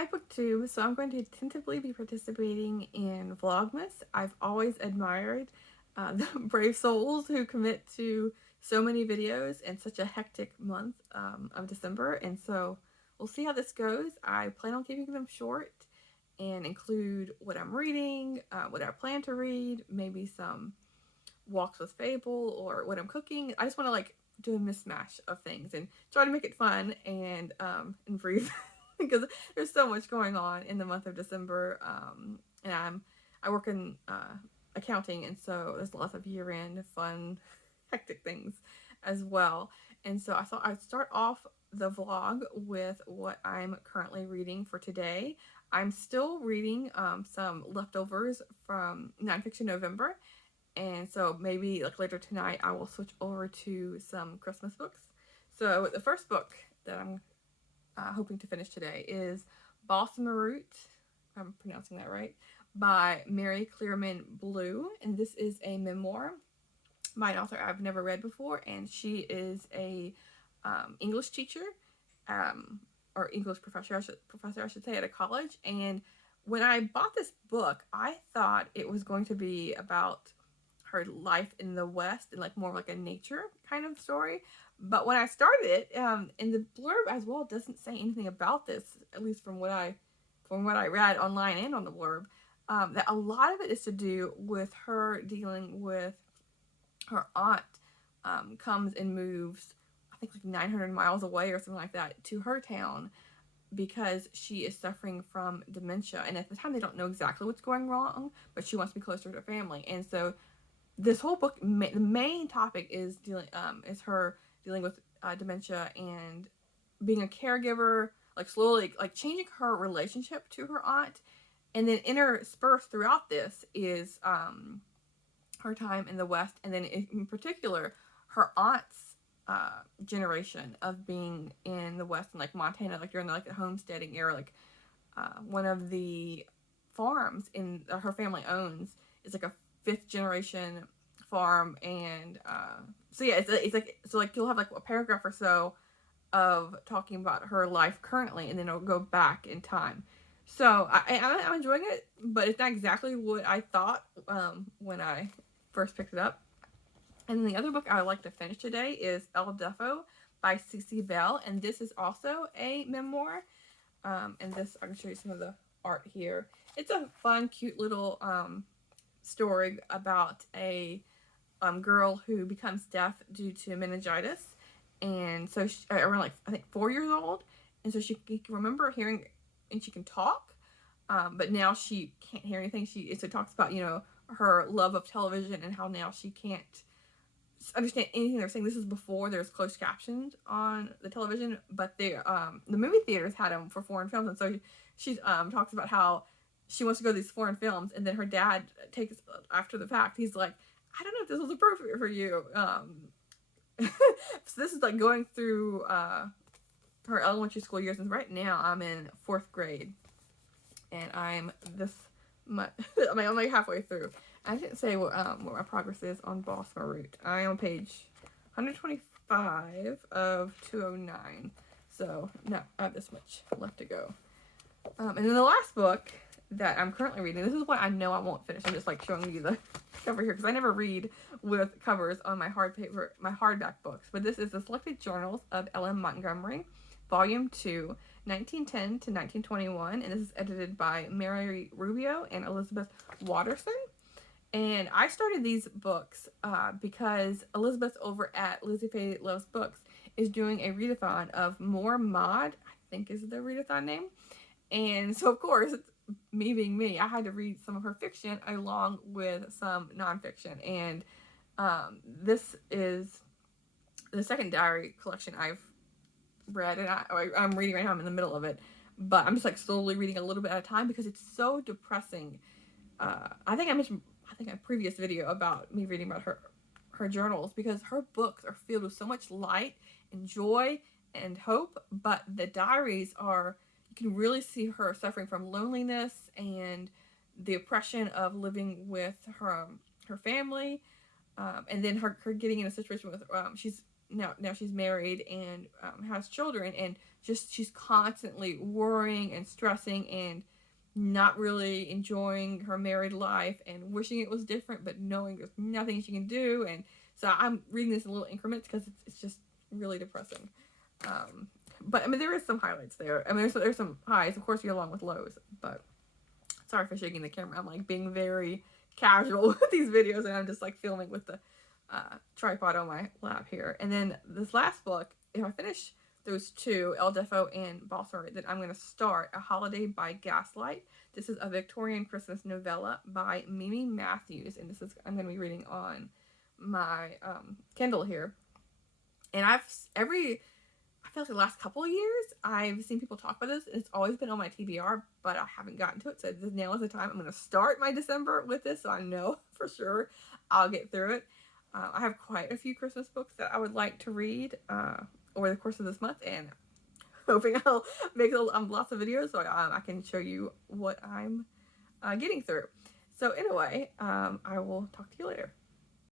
Hi BookTube, so I'm going to tentatively be participating in Vlogmas. I've always admired the brave souls who commit to so many videos in such a hectic month of December, and so we'll see how this goes. I plan on keeping them short and include what I'm reading, what I plan to read, maybe some walks with Fable or what I'm cooking. I just want to do a mismatch of things and try to make it fun and brief because there's so much going on in the month of December. And I work in accounting, and so there's lots of year-end fun, hectic things as well. And so I thought I'd start off the vlog with what I'm currently reading for today. I'm still reading some leftovers from Nonfiction November, and so maybe later tonight I will switch over to some Christmas books. So the first book that I'm hoping to finish today is Balsamaroot, if I'm pronouncing that right, by Mary Clearman Blue. And this is a memoir by an author I've never read before, and she is a English teacher, or English professor I should say, at a college. And when I bought this book, I thought it was going to be about her life in the West and more like a nature kind of story. But when I started it, and the blurb as well doesn't say anything about this, at least from what I read online and on the blurb, that a lot of it is to do with her dealing with her aunt. Comes and moves, I think 900 miles away or something like that, to her town because she is suffering from dementia. And at the time they don't know exactly what's going wrong, but she wants to be closer to her family. And so this whole book, the main topic is her dealing with dementia and being a caregiver, slowly changing her relationship to her aunt. And then interspersed throughout this is her time in the West, and then in particular her aunt's generation of being in the West, in Montana, during the homesteading era. One of the farms in her family owns is a fifth generation farm. And so yeah, so you'll have a paragraph or so of talking about her life currently, and then it'll go back in time. So I'm enjoying it, but it's not exactly what I thought when I first picked it up. And the other book I would like to finish today is El Defo by C.C. Bell, and this is also a memoir. And this, I can show you some of the art here. It's a fun, cute little story about a girl who becomes deaf due to meningitis. And so she, around I think 4 years old, and so she can remember hearing and she can talk, but now she can't hear anything. So it talks about her love of television and how now she can't understand anything they're saying. This is before there's closed captions on the television, but the movie theaters had them for foreign films, and so she talks about how she wants to go to these foreign films, and then her dad takes, after the fact, he's like, I don't know if this was appropriate for you. So this is going through her elementary school years, and right now I'm in 4th grade, and I'm this much, I'm halfway through. I didn't say what my progress is on Balsamaroot. I am on page 125 of 209, so no, I have this much left to go. And then the last book that I'm currently reading, this is what I know I won't finish. I'm just showing you the cover here because I never read with covers on my hardback books. But this is the Selected Journals of Ellen Montgomery, Volume 2, 1910 to 1921, and this is edited by Mary Rubio and Elizabeth Watterson. And I started these books because Elizabeth over at Lizzie Faye Loves Books is doing a readathon of More Maud, I think is the readathon name. And so, of course, me being me, I had to read some of her fiction along with some nonfiction. And this is the second diary collection I've read, and I'm reading right now. I'm in the middle of it, but I'm just slowly reading a little bit at a time because it's so depressing. I think I mentioned in a previous video about me reading about her journals, because her books are filled with so much light and joy and hope, but the diaries are, you can really see her suffering from loneliness and the oppression of living with her family, and then her getting in a situation with she's now she's married and has children, and just she's constantly worrying and stressing and not really enjoying her married life and wishing it was different, but knowing there's nothing she can do. And so I'm reading this in little increments because it's just really depressing. But I mean, there is some highlights there. I mean, there's some highs, of course, you're along with lows. But sorry for shaking the camera. I'm like being very casual with these videos, and I'm just like filming with the tripod on my lap here. And then this last book, if I finish those two, El Defo and Baltimore, then I'm going to start A Holiday by Gaslight. This is a Victorian Christmas novella by Mimi Matthews, and this is I'm going to be reading on my Kindle here. And I feel like the last couple of years I've seen people talk about this, and it's always been on my TBR, but I haven't gotten to it. So now is the time. I'm going to start my December with this, so I know for sure I'll get through it. I have quite a few Christmas books that I would like to read over the course of this month, and hoping I'll make lots of videos so I can show you what I'm getting through. So anyway, I will talk to you later.